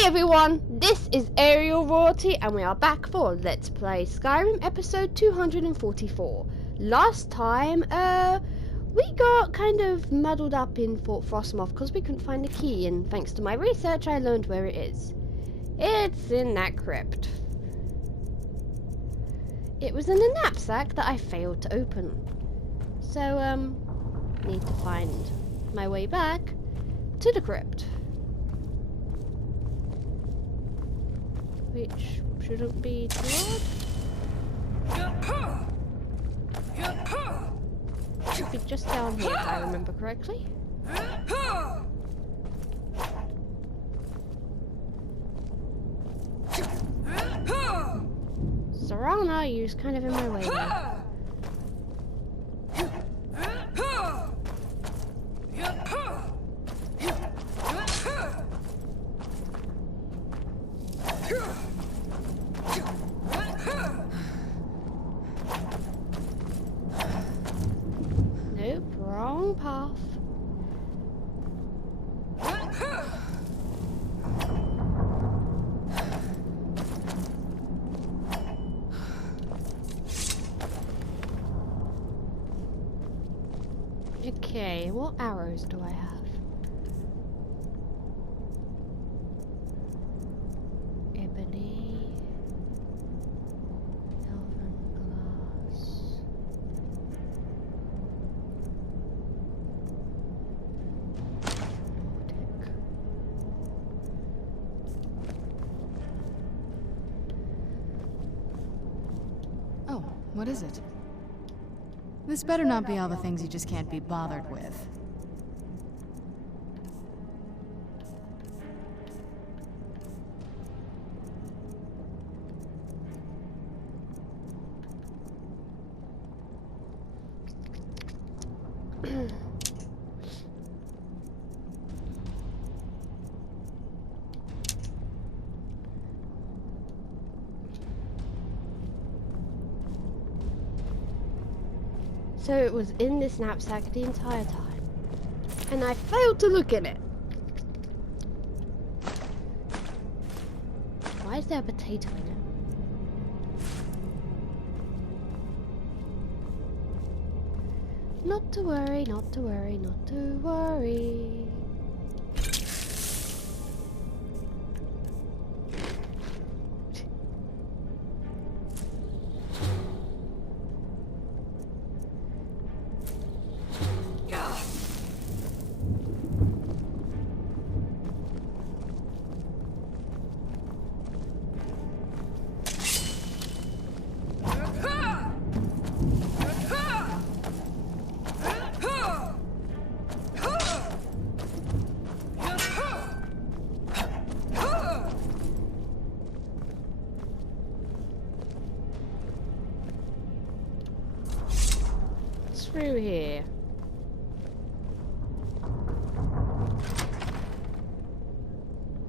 Hey everyone, this is Aerial Royalty and we are back for Let's Play Skyrim episode 244. Last time, we got kind of muddled up in Fort Frostmoth because we couldn't find the key, and thanks to my research I learned where it is. It's in that crypt. It was in a knapsack that I failed to open. So, need to find my way back to the crypt. Which shouldn't be too hard. Should be just down here if I remember correctly. Serana, you're just kind of in my way there. Nope, wrong path. Okay, what arrows do I have? Ebony, elven glass. Nordic. Oh, what is it? This better not be all the things you just can't be bothered with. So it was in this knapsack the entire time, and I failed to look in it. Why is there a potato in it? Not to worry, not to worry, not to worry. Through here.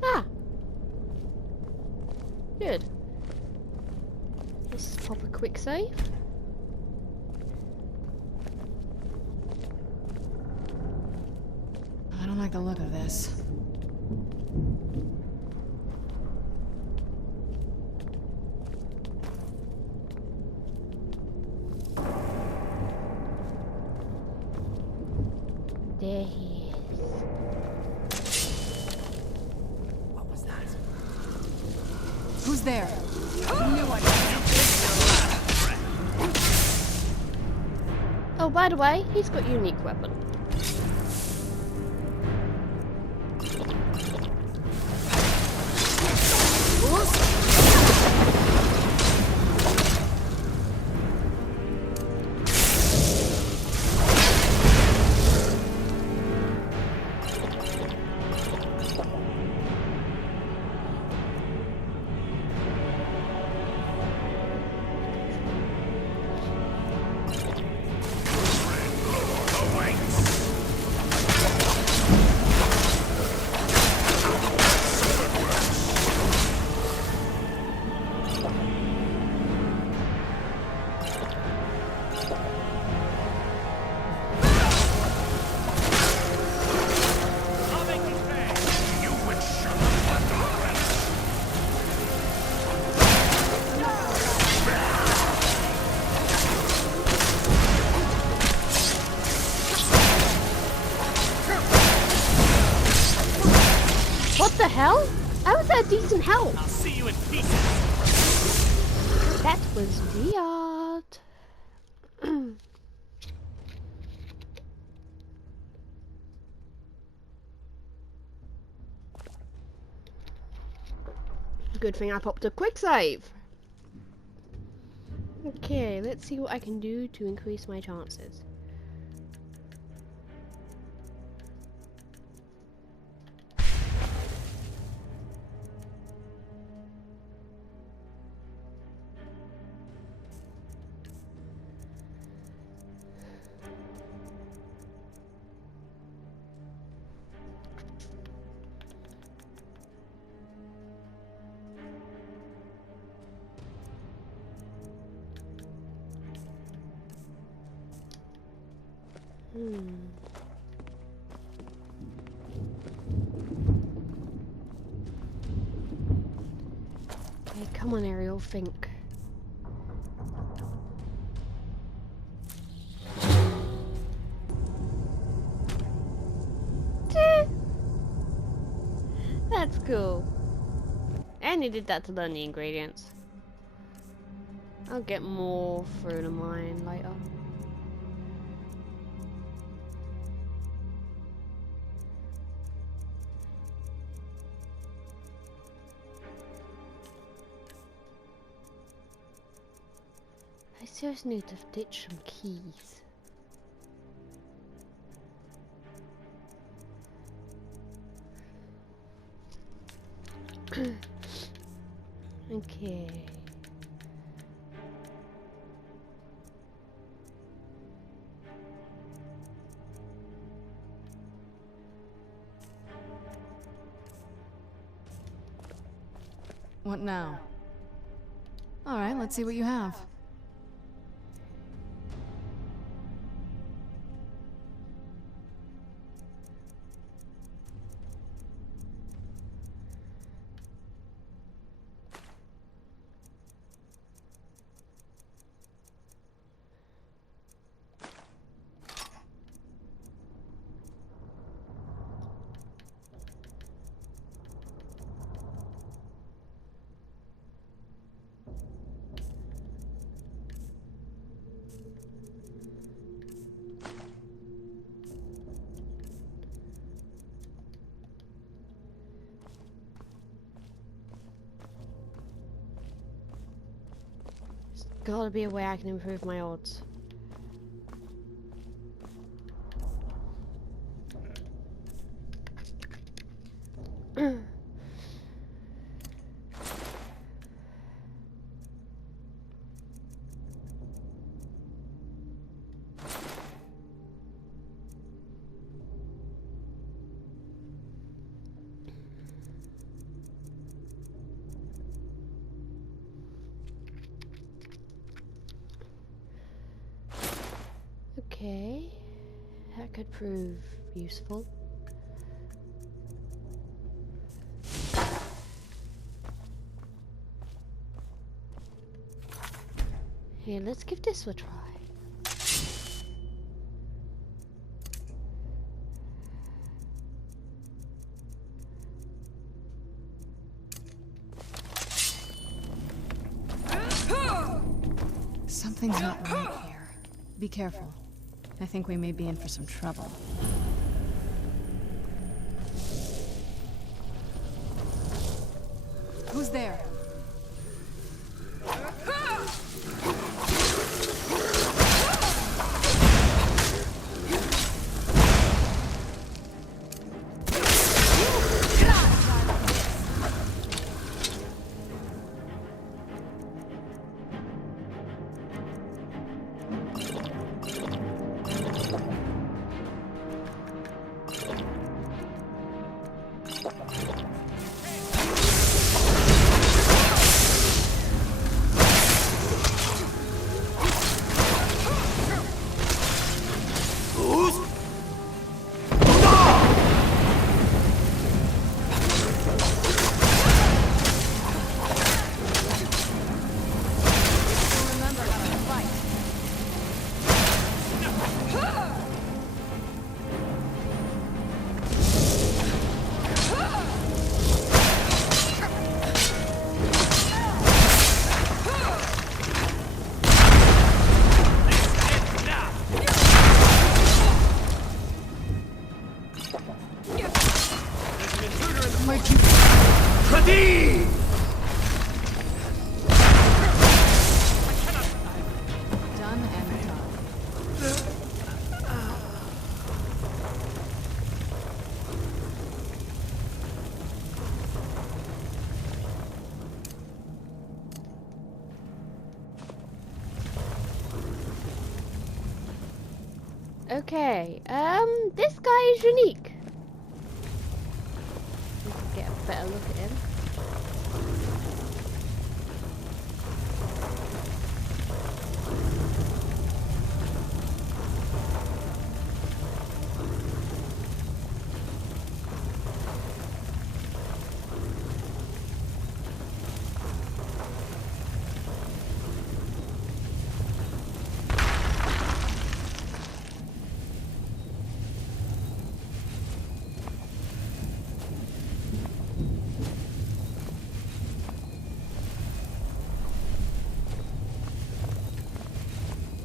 Ah! Good. Let's pop a quick save. I don't like the look of this. There he is. What was that? Who's there? Oh, by the way, he's got a unique weapon. What the hell? How was that decent health? I'll see you in pieces. That was weird. Good thing I popped a quick save. Okay, let's see what I can do to increase my chances. Okay, come on, Ariel, think. That's cool. I needed that to learn the ingredients. I'll get more through the mine later. I seriously need to ditch some keys. Okay. What now? Alright, let's see what you have. Gotta be a way I can improve my odds. Okay, that could prove useful. Here, let's give this a try. Something's not right here. Be careful. I think we may be in for some trouble. Who's there? Bloody! Done and done. Okay, this guy is unique. We can get a better look at him.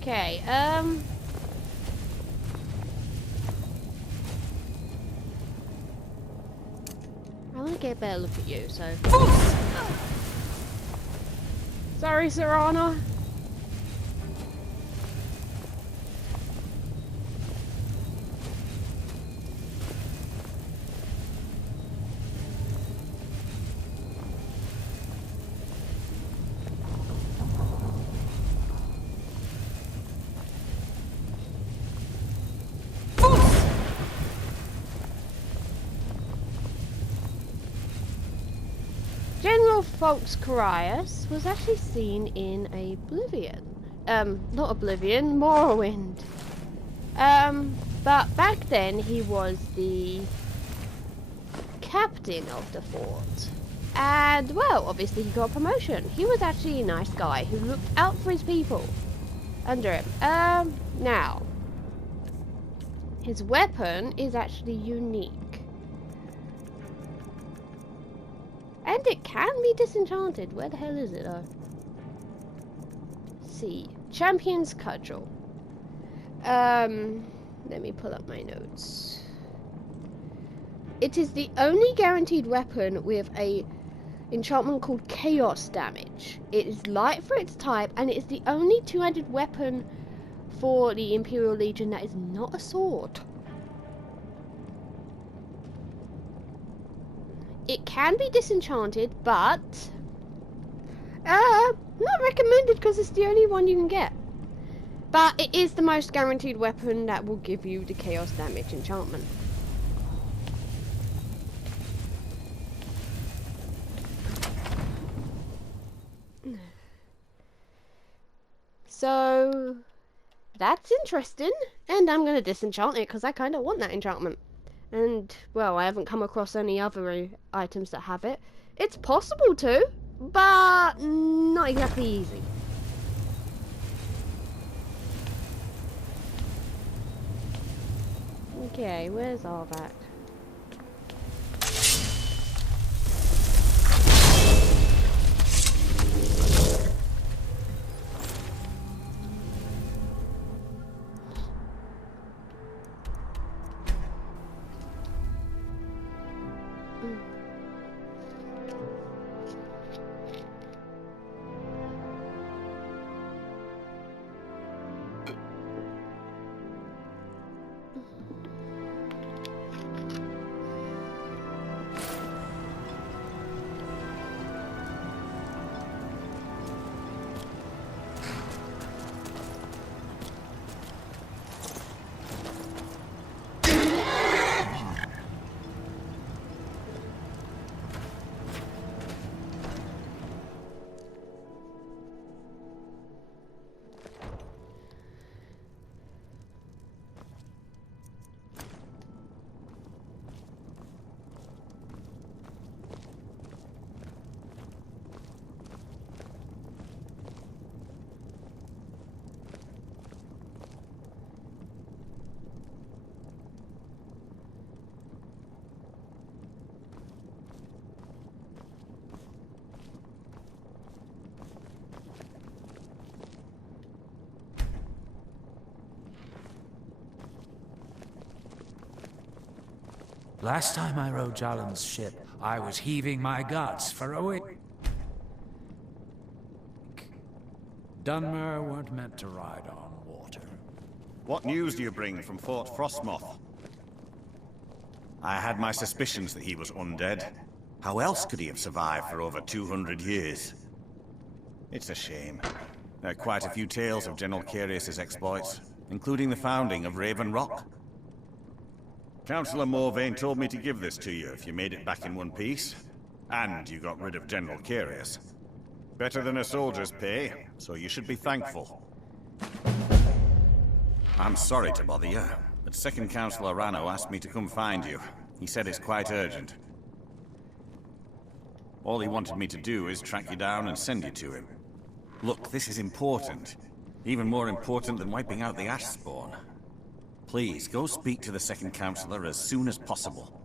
Okay, I want to get a better look at you, so... Sorry, Serana. General Carius was actually seen in Oblivion. Not Oblivion, Morrowind. But back then he was the captain of the fort. And, well, obviously he got a promotion. He was actually a nice guy who looked out for his people under him. Now, his weapon is actually unique. And it can be disenchanted. Where the hell is it though? See. Champion's Cudgel. Let me pull up my notes. It is the only guaranteed weapon with a enchantment called Chaos Damage. It is light for its type, and it is the only two-handed weapon for the Imperial Legion that is not a sword. It can be disenchanted, but not recommended because it's the only one you can get. But it is the most guaranteed weapon that will give you the Chaos Damage enchantment. So that's interesting, and I'm going to disenchant it because I kind of want that enchantment. And, well, I haven't come across any other items that have it. It's possible to, but not exactly easy. Okay, where's Arvac? Last time I rode Jalen's ship, I was heaving my guts for a week. Dunmer weren't meant to ride on water. What news do you bring from Fort Frostmoth? I had my suspicions that he was undead. How else could he have survived for over 200 years? It's a shame. There are quite a few tales of General Carius' exploits, including the founding of Raven Rock. Councillor Morvain told me to give this to you if you made it back in one piece, and you got rid of General Carius. Better than a soldier's pay, so you should be thankful. I'm sorry to bother you, but Second Councillor Rano asked me to come find you. He said it's quite urgent. All he wanted me to do is track you down and send you to him. Look, this is important. Even more important than wiping out the Ash Spawn. Please, go speak to the Second Councillor as soon as possible.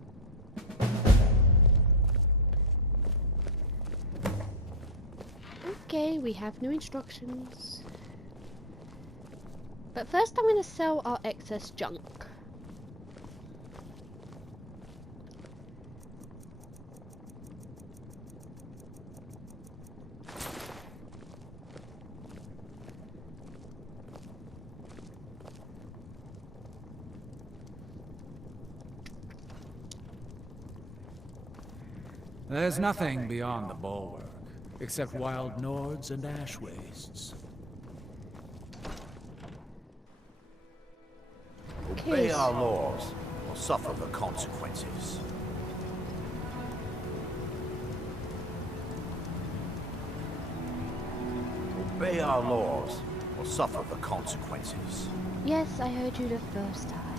Okay, we have new instructions. But first I'm going to sell our excess junk. There's nothing beyond the bulwark, except wild Nords and ash wastes. Obey our laws, or suffer the consequences. Obey our laws, or suffer the consequences. Yes, I heard you the first time.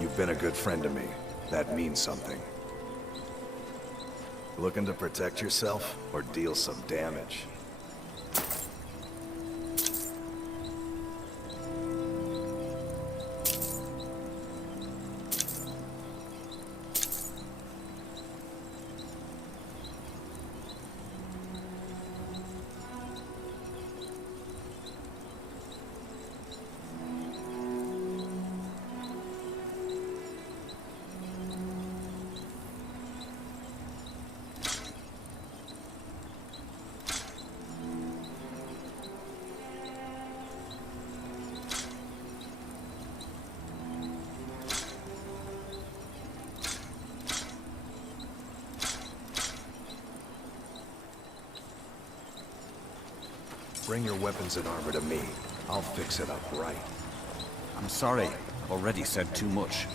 You've been a good friend to me. That means something. Looking to protect yourself or deal some damage? Bring your weapons and armor to me. I'll fix it up right. I'm sorry, I've already said too much.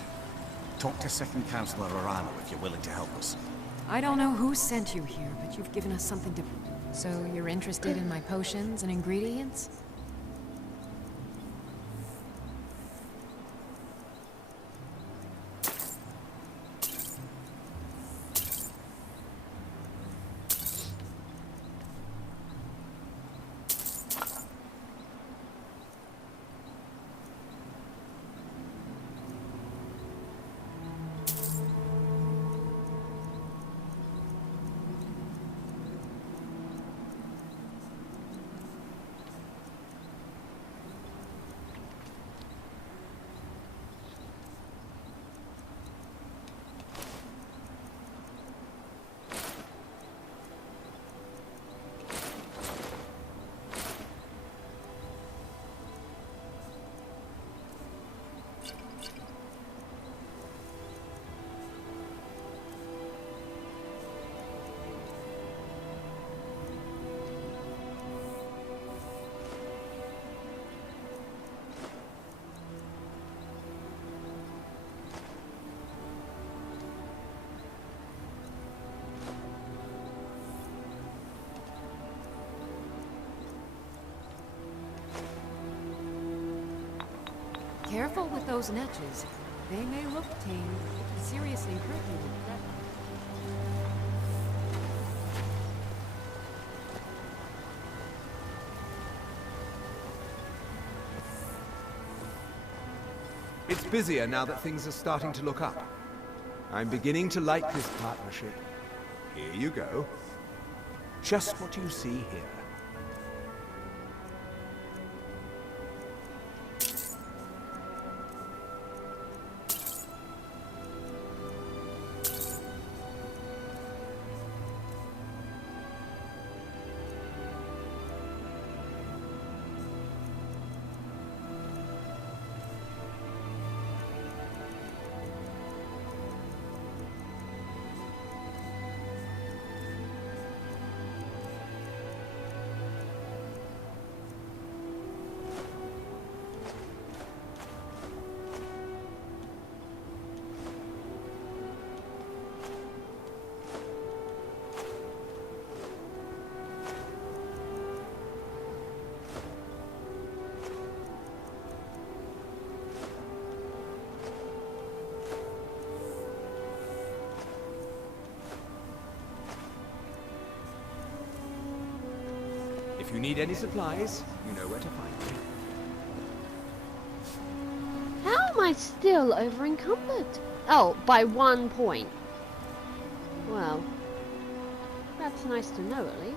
Talk to Second Councillor Arano if you're willing to help us. I don't know who sent you here, but you've given us something to... So you're interested in my potions and ingredients? Careful with those netches. They may look tame, but can seriously hurt you with that. It's busier now that things are starting to look up. I'm beginning to like this partnership. Here you go. Just what you see here. If you need any supplies, you know where to find me. How am I still over encumbered? Oh, by 1 point. Well, that's nice to know at least.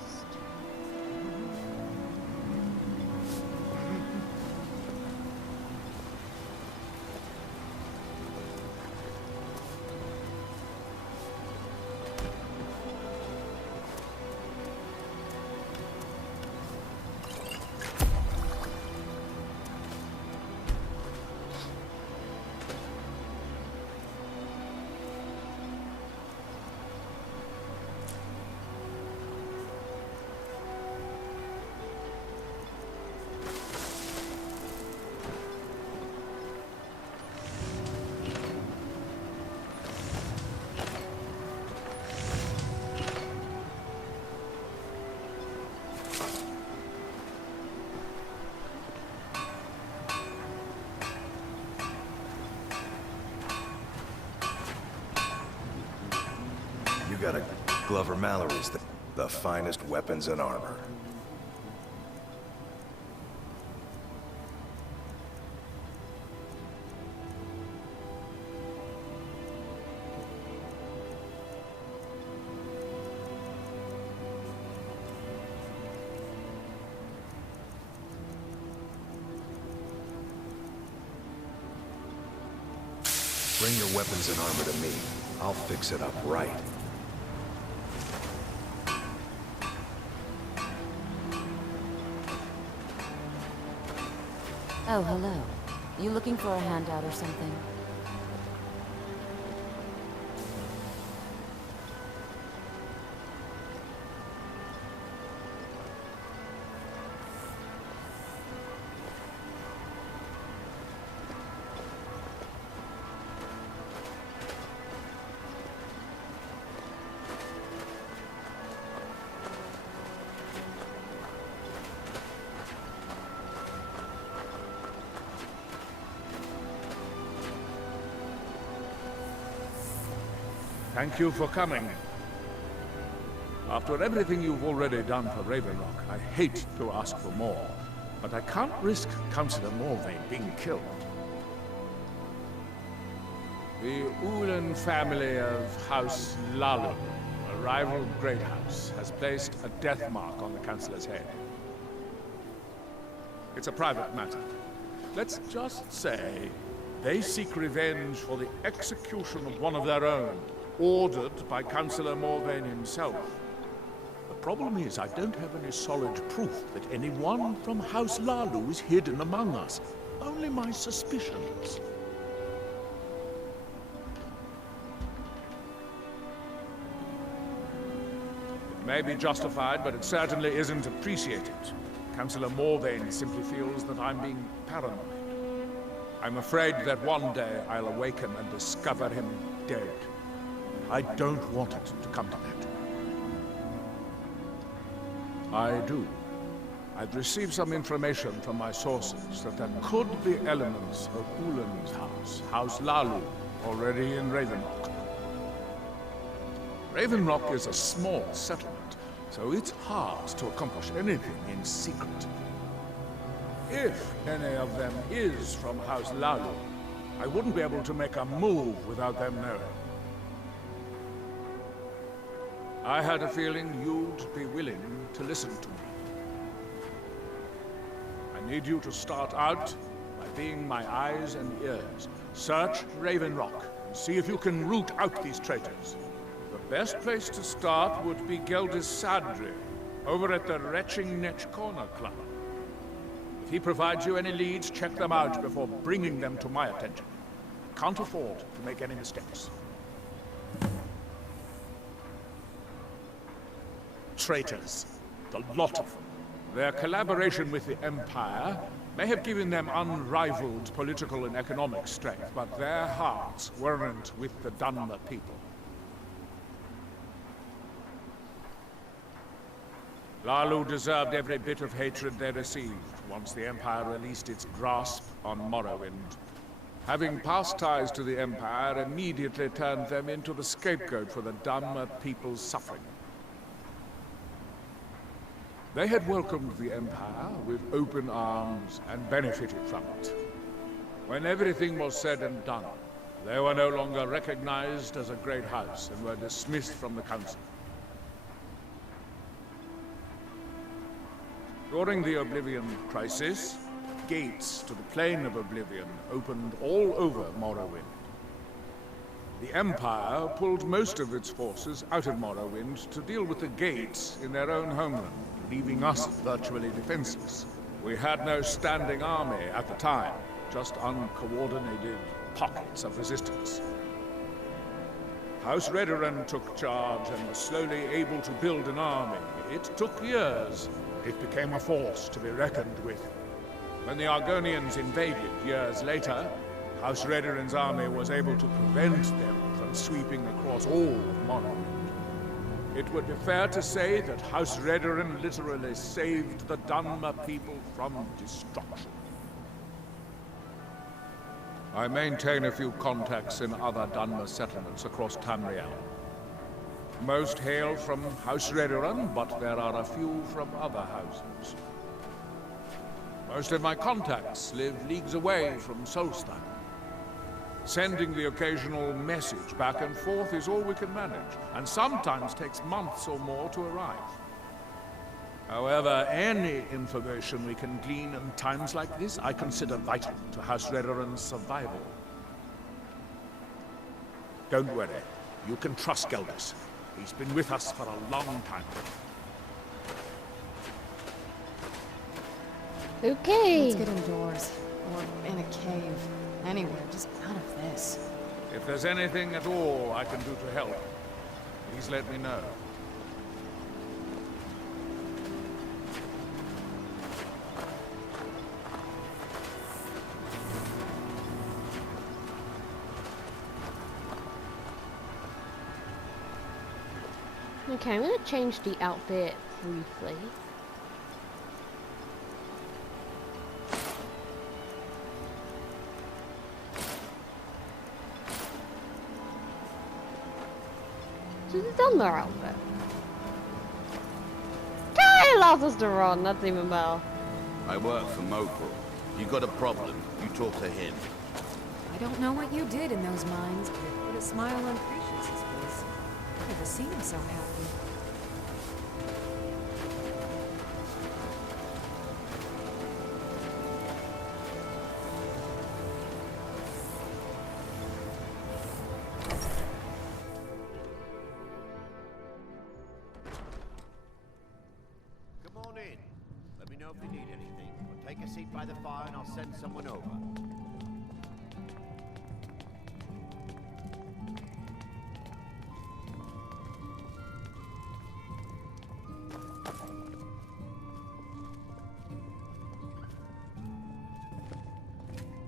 You got a Glover Mallory's, the finest weapons and armor. Bring your weapons and armor to me. I'll fix it up right. Oh, hello. You looking for a handout or something? Thank you for coming. After everything you've already done for Raven Rock, I hate to ask for more, but I can't risk Councillor Morvain being killed. The Ulan family of House Lalu, a rival great house, has placed a death mark on the Councillor's head. It's a private matter. Let's just say they seek revenge for the execution of one of their own, ordered by Councillor Morvain himself. The problem is, I don't have any solid proof that anyone from House Lalu is hidden among us. Only my suspicions. It may be justified, but it certainly isn't appreciated. Councillor Morvain simply feels that I'm being paranoid. I'm afraid that one day I'll awaken and discover him dead. I don't want it to come to that. I do. I've received some information from my sources that there could be elements of Ulan's house, House Lalu, already in Ravenrock. Ravenrock is a small settlement, so it's hard to accomplish anything in secret. If any of them is from House Lalu, I wouldn't be able to make a move without them knowing. I had a feeling you'd be willing to listen to me. I need you to start out by being my eyes and ears. Search Ravenrock and see if you can root out these traitors. The best place to start would be Geldis Sadri, over at the Retching Netch Corner Club. If he provides you any leads, check them out before bringing them to my attention. I can't afford to make any mistakes. Traitors. The lot of them. Their collaboration with the Empire may have given them unrivaled political and economic strength, but their hearts weren't with the Dunmer people. Lalu deserved every bit of hatred they received once the Empire released its grasp on Morrowind. Having past ties to the Empire immediately turned them into the scapegoat for the Dunmer people's suffering. They had welcomed the Empire with open arms and benefited from it. When everything was said and done, they were no longer recognized as a great house and were dismissed from the Council. During the Oblivion Crisis, gates to the Plane of Oblivion opened all over Morrowind. The Empire pulled most of its forces out of Morrowind to deal with the gates in their own homeland, leaving us virtually defenseless. We had no standing army at the time, just uncoordinated pockets of resistance. House Redoran took charge and was slowly able to build an army. It took years. It became a force to be reckoned with. When the Argonians invaded years later, House Redoran's army was able to prevent them from sweeping across all of Morrowind. It would be fair to say that House Redoran literally saved the Dunmer people from destruction. I maintain a few contacts in other Dunmer settlements across Tamriel. Most hail from House Redoran, but there are a few from other houses. Most of my contacts live leagues away from Solstheim. Sending the occasional message back and forth is all we can manage, and sometimes takes months or more to arrive. However, any information we can glean in times like this, I consider vital to House Redoran's survival. Don't worry, you can trust Geldis. He's been with us for a long time. Okay. Let's get indoors. Or in a cave. Anywhere, just out of this. If there's anything at all I can do to help, please let me know. Okay, I'm gonna change the outfit briefly. To the Dunmer outfit. He allows us to run, that's even better. I work for Mopal. You got a problem, you talk to him. I don't know what you did in those mines, but it put a smile on Crucius's face. I've never seen him so happy. Come on in. Let me know if you need anything. Or take a seat by the fire and I'll send someone over.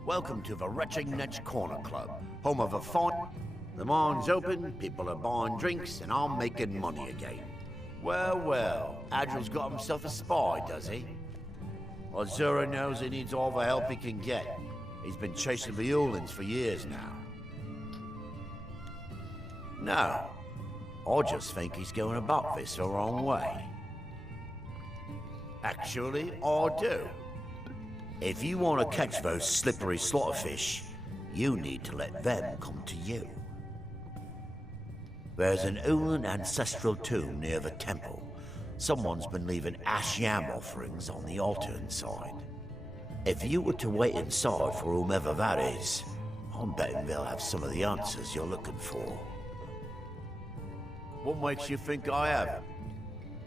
Welcome to the Retching Netch Corner Club, home of a fine... The mine's open, people are buying drinks, and I'm making money again. Well, well, Adril's got himself a spy, does he? Azura knows he needs all the help he can get. He's been chasing the Ulans for years now. No, I just think he's going about this the wrong way. Actually, I do. If you want to catch those slippery slaughterfish, you need to let them come to you. There's an Ulan ancestral tomb near the temple. Someone's been leaving ash yam offerings on the altar inside. If you were to wait inside for whomever that is, I'm betting they'll have some of the answers you're looking for. What makes you think I haven't?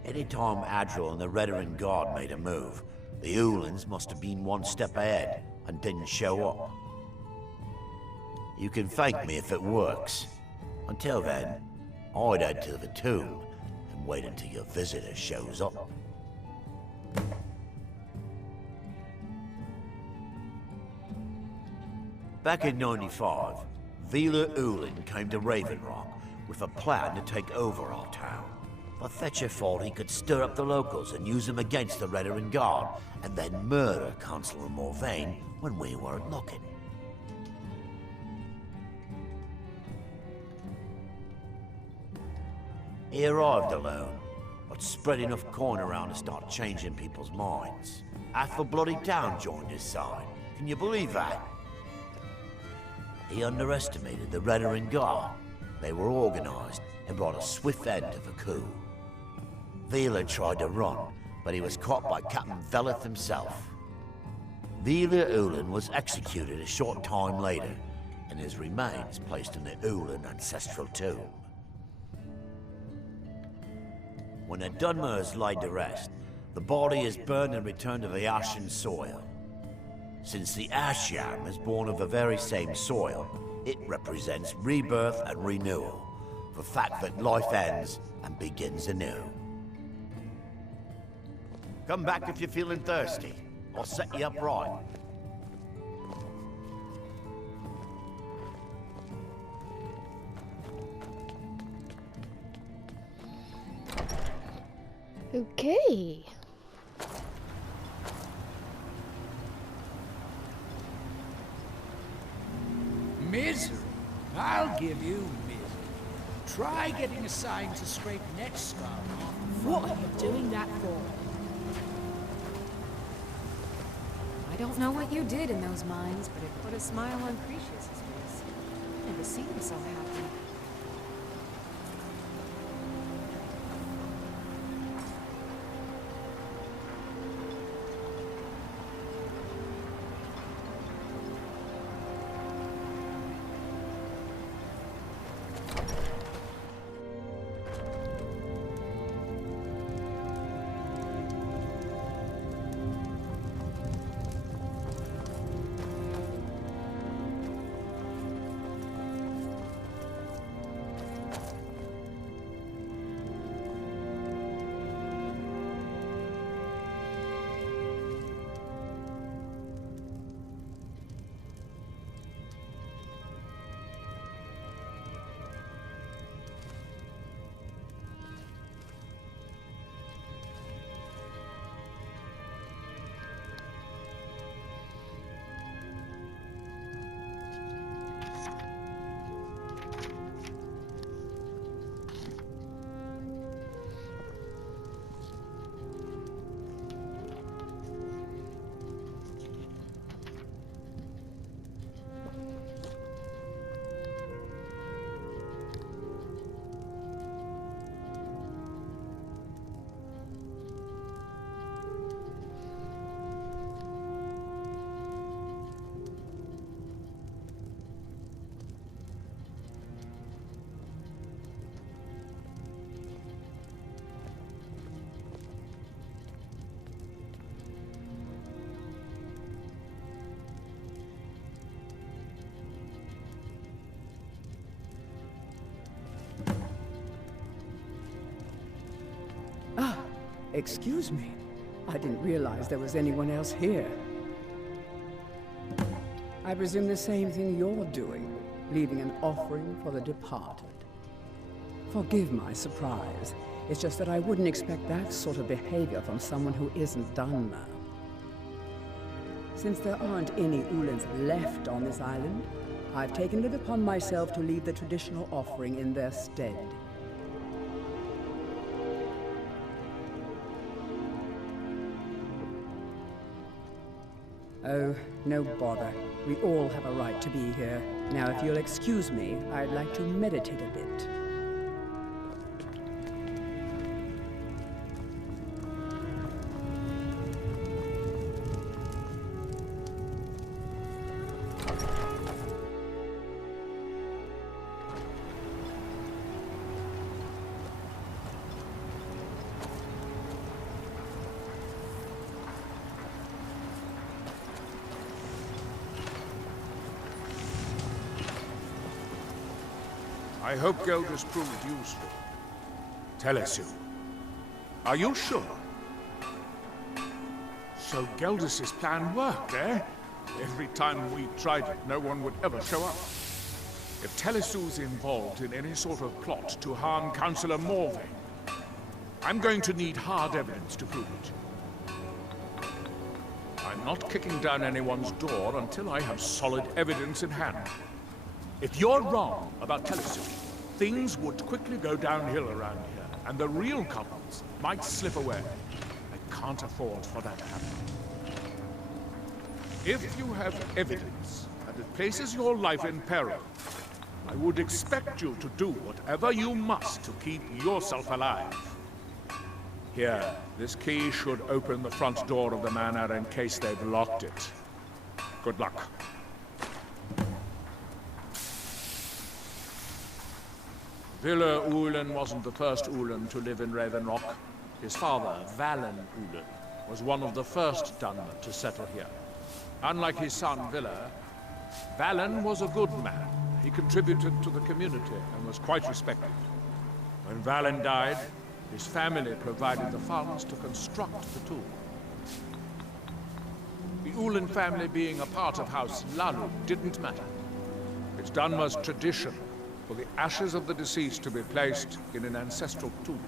Anytime Adril and the Redarin Guard made a move, the Ulans must have been one step ahead and didn't show up. You can thank me if it works. Until then, I'd head to the tomb and wait until your visitor shows up. Back in 95, Vila Ulan came to Raven Rock with a plan to take over our town. The Fetcher thought he could stir up the locals and use them against the Redarin Guard, and then murder Councillor Morvain when we weren't looking. He arrived alone, but spread enough coin around to start changing people's minds. Half the bloody town joined his side. Can you believe that? He underestimated the Redarin Guard. They were organized and brought a swift end to the coup. Vila tried to run, but he was caught by Captain Veleth himself. Vila Ulan was executed a short time later, and his remains placed in the Ulan ancestral tomb. When the Dunmer is laid to rest, the body is burned and returned to the ashen soil. Since the ash yam is born of the very same soil, it represents rebirth and renewal, the fact that life ends and begins anew. Come back if you're feeling thirsty. I'll set you up right. Okay. Misery? I'll give you misery. Try getting assigned to scrape neck scar off. What are you doing that for? I don't know what you did in those mines, but it put a smile on Carius's face. I've never seen him so happy. Excuse me. I didn't realize there was anyone else here. I presume the same thing you're doing, leaving an offering for the departed. Forgive my surprise. It's just that I wouldn't expect that sort of behavior from someone who isn't done now. Since there aren't any Ulans left on this island, I've taken it upon myself to leave the traditional offering in their stead. Oh, no bother. We all have a right to be here. Now, if you'll excuse me, I'd like to meditate a bit. I hope Geldis proved useful. Telesu, are you sure? So Geldis' plan worked, eh? Every time we tried it, no one would ever show up. If Telesu's involved in any sort of plot to harm Councillor Morvain, I'm going to need hard evidence to prove it. I'm not kicking down anyone's door until I have solid evidence in hand. If you're wrong about Telesu, things would quickly go downhill around here, and the real culprits might slip away. I can't afford for that to happen. If you have evidence and it places your life in peril, I would expect you to do whatever you must to keep yourself alive. Here, this key should open the front door of the manor in case they've locked it. Good luck. Villa Ulen wasn't the first Ulen to live in Raven Rock. His father, Valen Ulen, was one of the first Dunmer to settle here. Unlike his son, Villa, Valen was a good man. He contributed to the community and was quite respected. When Valen died, his family provided the funds to construct the tomb. The Ulen family being a part of House Lalu didn't matter. It's Dunmer's tradition for the ashes of the deceased to be placed in an ancestral tomb.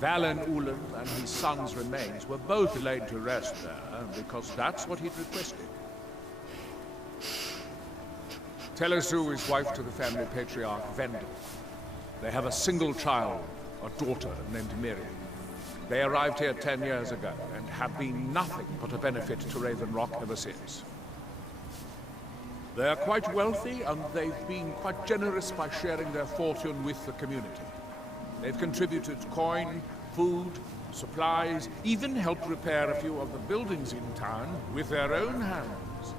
Valen Ulen and his son's remains were both laid to rest there, because that's what he'd requested. Telesu is wife to the family patriarch, Vendel. They have a single child, a daughter named Miriam. They arrived here 10 years ago, and have been nothing but a benefit to Raven Rock ever since. They are quite wealthy, and they've been quite generous by sharing their fortune with the community. They've contributed coin, food, supplies, even helped repair a few of the buildings in town with their own hands.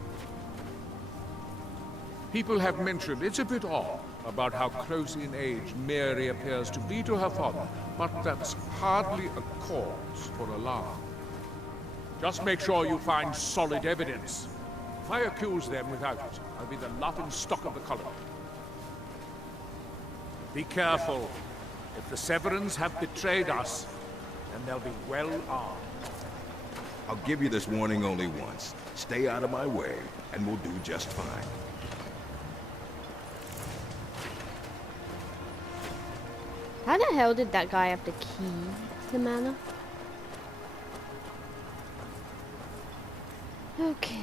People have mentioned it's a bit odd about how close in age Mary appears to be to her father, but that's hardly a cause for alarm. Just make sure you find solid evidence. If I accuse them without it, I'll be the laughing stock of the colony. Be careful. If the Severans have betrayed us, then they'll be well armed. I'll give you this warning only once. Stay out of my way, and we'll do just fine. How the hell did that guy have the key to the manor? Okay.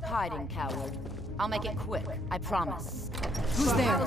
Stop hiding, coward. I'll make it quick, I promise. Who's there?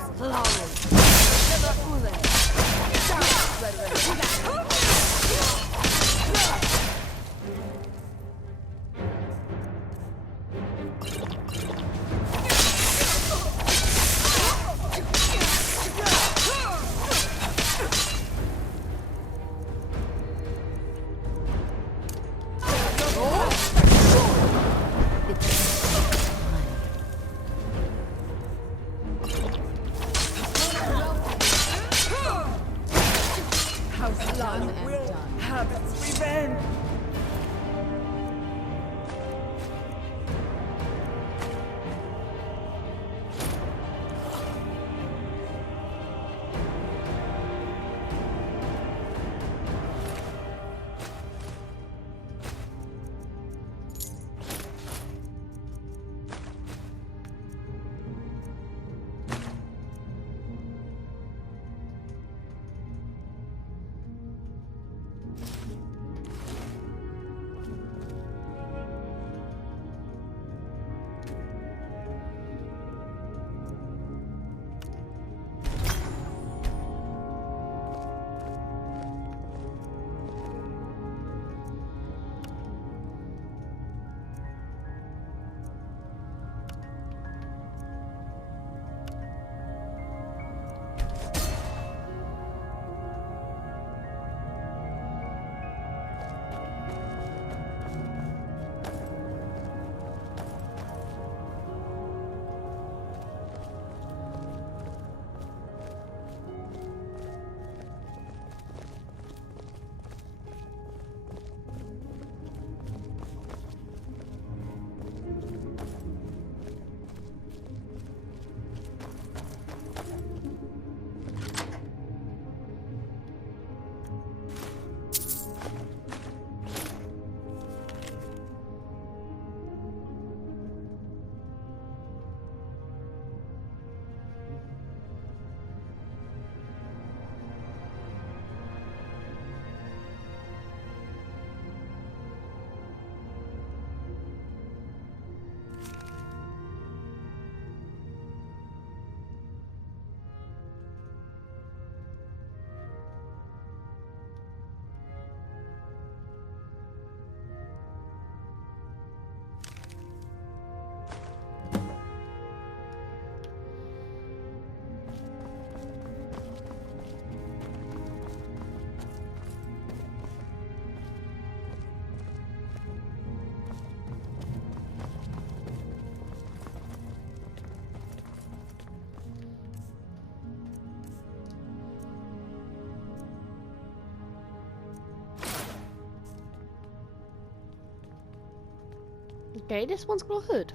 Okay, this one's got a hood.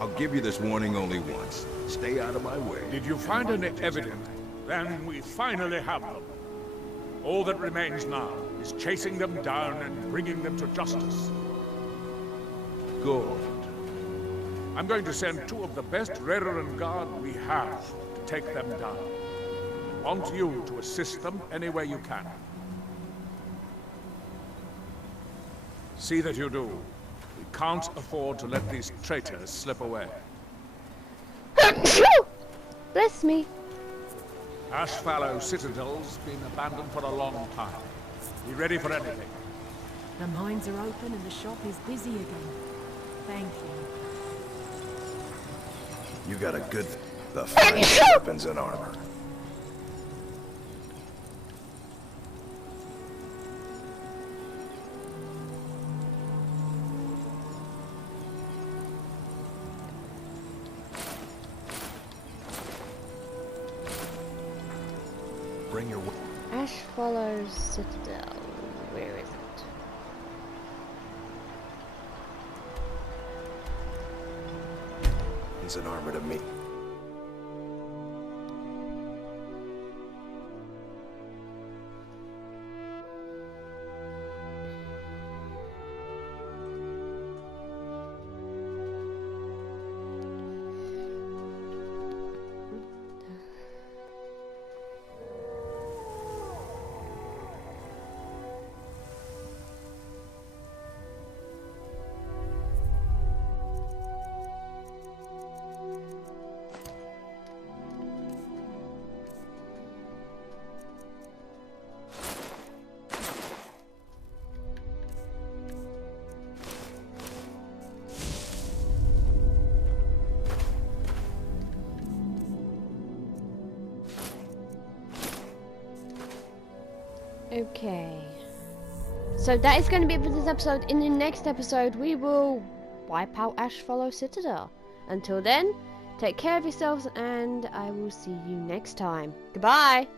I'll give you this warning only once. Stay out of my way. Did you find any evidence? Then we finally have them. All that remains now is chasing them down and bringing them to justice. Good. I'm going to send two of the best Reverend Guard we have to take them down. I want you to assist them any way you can. See that you do. We can't afford to let these traitors slip away. Bless me. Ashfallow Citadel's been abandoned for a long time. Be ready for anything. The mines are open and the shop is busy again. Thank you. You got a good the finest weapons and armor. Ashfollow Citadel. Where is it? It's an armor to me. Okay. So that is going to be it for this episode. In the next episode, we will wipe out Ashfollow Citadel. Until then, take care of yourselves, and I will see you next time. Goodbye!